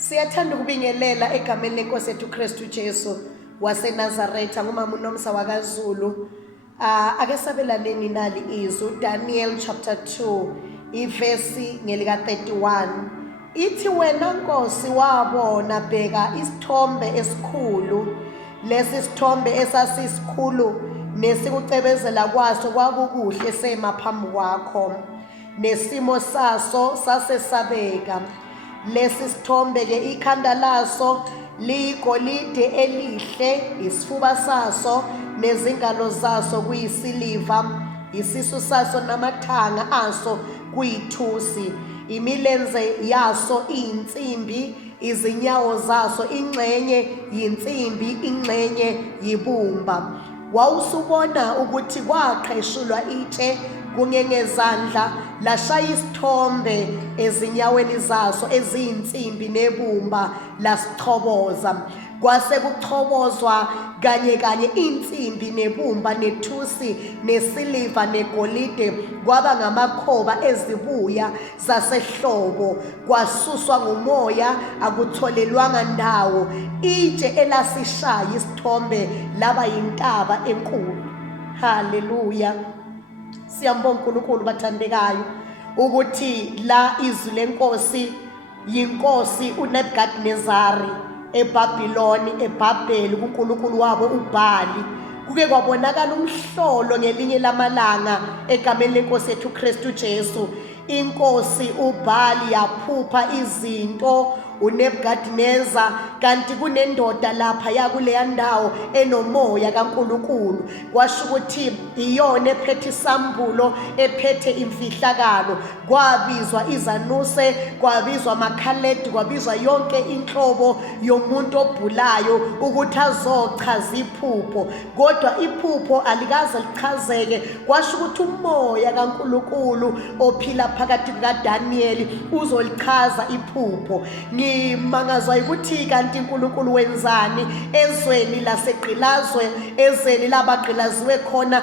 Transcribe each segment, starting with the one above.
Siyathanda ukubingelela egameni lenkosi yethu Kristu Jesu waseNazaretha ngumama uNomsa wakaZulu. Ake sabelaneni nali izwi Daniel chapter 2 ivesi ngelika 31. Ithi wena Nkosi wabona bheka isithombe esikhulu, lesi sithombe esasisikhulu nesikucebezela kwaso kwakukuhle sema phambi kwakho, nesimo saso sasesabeka. Lesi sithombe ke ikhanda laso liyigolide elihle, isifuba saso nezingalo zaso kuyisiliva, isisu saso namathanga aso kuyithusi, imilenze yaso iyinsimbi, izinyawo zaso ingxenye yinsimbi ingxenye yibumba. Wawusubona ukuthi kwaqheshulwa itshe kungengezandla lashaya isithombe ezinyaweni zaso eziyinsimbi nebumba lasichoboza. Kwase kuchobozwa kanye insimbi nebumba nethusi nesiliva negolide kwaba ngamakhoba ezibuya zasehlobo, kwasuswa ngumoya akutholelwanga ndawo. Itshe elasishaya isithombe laba yintaba enkulu. Haleluya. Siyambonga uNkulunkulu bathandekayo ukuthi la izwi lenkosi yinkosi uNebukadnezari eBhabhiloni eBhabheli kuNkulunkulu wabo uBhali. Kuke kwabonakala umhlolo ngelinye lamalanga egameni lenkosi yethu Kristu Jesu. Inkosi uBhali yaphupha izinto uNebukadneza, kanti kunendoda lapha yakuleya ndawo enomoya kaNkulunkulu. Kwasho ukuthi iyona ephethe isambulo, ephethe imfihlakalo. Kwabizwa izanuse, kwabizwa amakhaledi, kwabizwa yonke inhlobo yomuntu obhulayo ukuthi azochaza iphupho, kodwa iphupho alikaze lichazeke. Kwasho ukuthi umoya kaNkulunkulu ophila phakathi kukaDanieli uzolichaza iphupho. Ngimangazwa ukuthi kanti uNkulunkulu wenzani ezweni laseGqilazwe, ezweni labagqilaziwe khona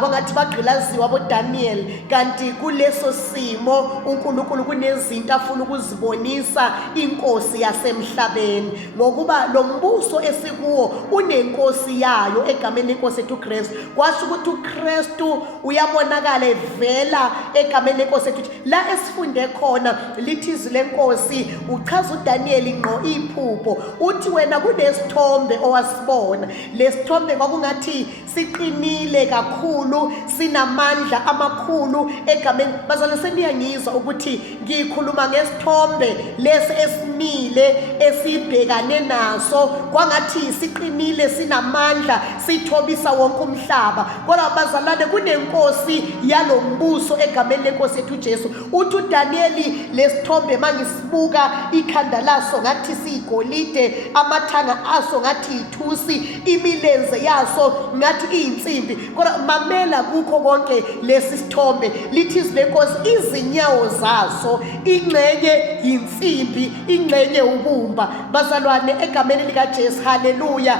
kwangathi bagqilaziwe aboDaniel, kanti kuleso simo uNkulunkulu kunezinto afuna ukuzibonisa inkosi yasemhlabeni, ngokuba lo mbuso esikuwo unenkosi yayo egameni lenkosi yethu Kristu. Kwasho ukuthi uKristu uyabonakala evela egameni lenkosi yethu. La esifunde khona lithi izwi lenkosi uchaza uDaniel ngqo iphupho, uthi wena kunesithombe owasibona. Lesithombe kwakungathi siqinile kakhulu, sinamandla amakhulu egameni. Bazalwane, seniyangizwa ukuthi ngikhuluma ngesithombe lesi esimile esibhekane naso, kwangathi siqinile sinamandla sithobisa wonke umhlaba. Kodwa bazalwane, kunenkosi yalombuso egameni lenkosi yethu Jesu. Uthi uDaniel lesithombe mangisibuka ikhanda laso ngathi siyigolide, amathanga aso ngathi ithusi, imilenze yaso ngathi iyinsimbi. Kodwa mamela kukho konke lesi sithombe lithi izwi lenkosi izinyawo zaso ingxenye yinsimbi ingxenye ubumba. Bazalwane, egameni lika Jesu, haleluya,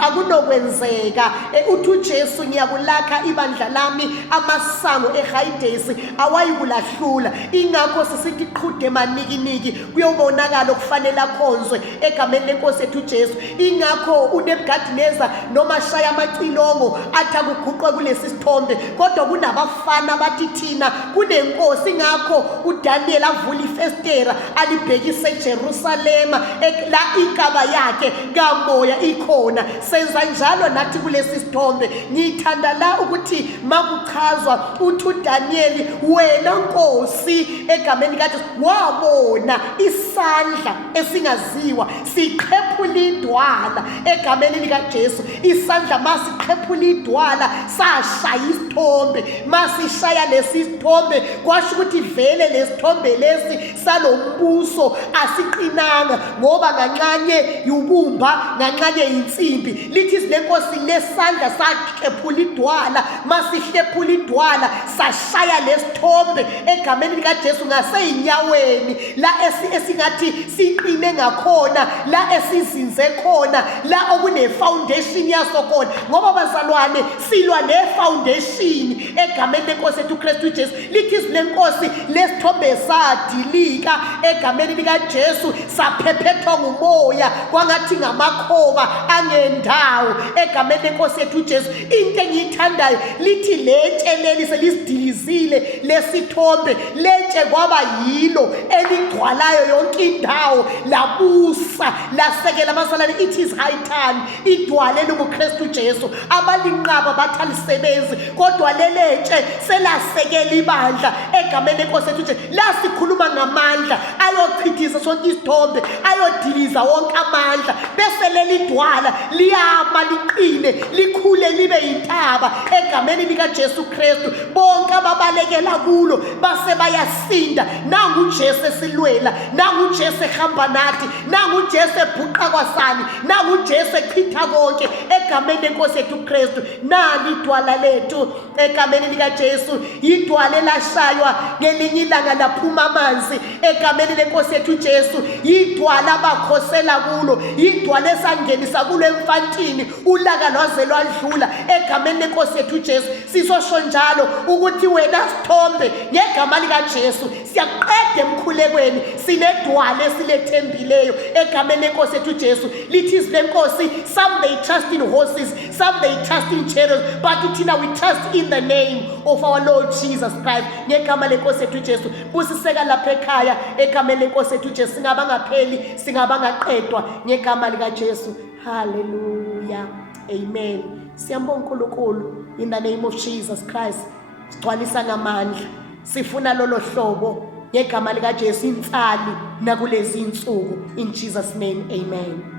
akunokwenzeka. Uthi uJesu ngiyakulakha ibandla lami, amasango eHadesi awayikulahlula. Ingakho sisithi qhude manikiniki kuyobonakala okufanele akhonzwe egameni lenkosi yethu Jesu. Ingakho uNebukadneza noma shaya amacilongo athi akuguqwe kulesi sithombe, kodwa kunabafana bathi thina kunenkosi. Ingakho uDaniel avula ifestera alibhekise eJerusalema la inkaba yakhe kamoya ikhona. Senza njalo nathi kulesi sithombe. Ngithanda la ukuthi makuchazwa uthi uDaniel wena Nkosi egameni kaJesu wabona isandla esingaziwa siqhephula idwala egameni likaJesu. Isandla masiqhephula idwala sashaya isithombe, masishaya lesi sithombe kwasho ukuthi vele lesithombe lesi salombuso asiqinanga, ngoba nganxanye yubumba nganxanye insimbi. Lithi lenkosi lesandla saqhephula idwala, masihlephula idwala sashaya lesithombe egameni likaJesu ngaseyinyaweni la esingathi siqine ngakho khona la esizinze khona la okune foundation yaso khona ngoba bazalwane silwa ne-foundation egameni lenkosi ethu Kristu Jesu. Lithi izwi lenkosi lesithombe sadilika egameni likaJesu saphephethwa ngumoya kwangathi ngamakhoba angendawo egameni lenkosi ethu Jesu. Into engiyithandayo lithi letshe leli selisidilizile lesithombe letshe kwaba yilo eligcwalayo yonke indawo labusa lasekela amasalane. It is high time idwale lokuKristu Jesu abalinqaba bathalisebenzi kodwa leletshe selasekela ibandla egameni lenkosi ethu Jesu. Lasikhuluma ngamandla ayochithiza sonke isithombe ayodiliza wonke amandla bese lelidwala liyama liqine likhule libe yintaba egameni likaJesu Kristu. Bonke ababalekela kulo base bayasinda. Nangu Jesu esilwela, nangu Jesu ehamba nathi, nangu Jesu ebhuqa kwasani, nangu Jesu echitha konke egameni lenkosi ethu Kristu. Nali idwala lethu egameni likaJesu, idwala elashaywa ngelinye ilanga laphuma amanzi egameni lenkosi ethu Jesu. Idwala abakhosela kulo, idwala esangenisa kulo emfantini ulaka lwaze lwadlula egameni lenkosi ethu Jesu. Sisosho njalo ukuthi wena sithombe ngegama likaJesu siyaqeda emkhulekweni sinedwala esilethembileyo egameni lenkosi ethu Jesu. Lithi izwi lenkosi, some they trust in horses, some they trust in chariots, but thina we trust in the name of our Lord Jesus Christ. Ngegama lenkosi ethu Jesu busiseka lapha ekhaya egameni lenkosi ethu Jesu. Singaba ngapheli singaba ngaqedwa ngegama likaJesu. Hallelujah, amen. Siyambonga uNkulunkulu in the name of Jesus Christ. Sigcwalisa ngamandla sifuna lolo hlobo ngegama likaJesu insali nakulezi insuku in Jesus name, amen.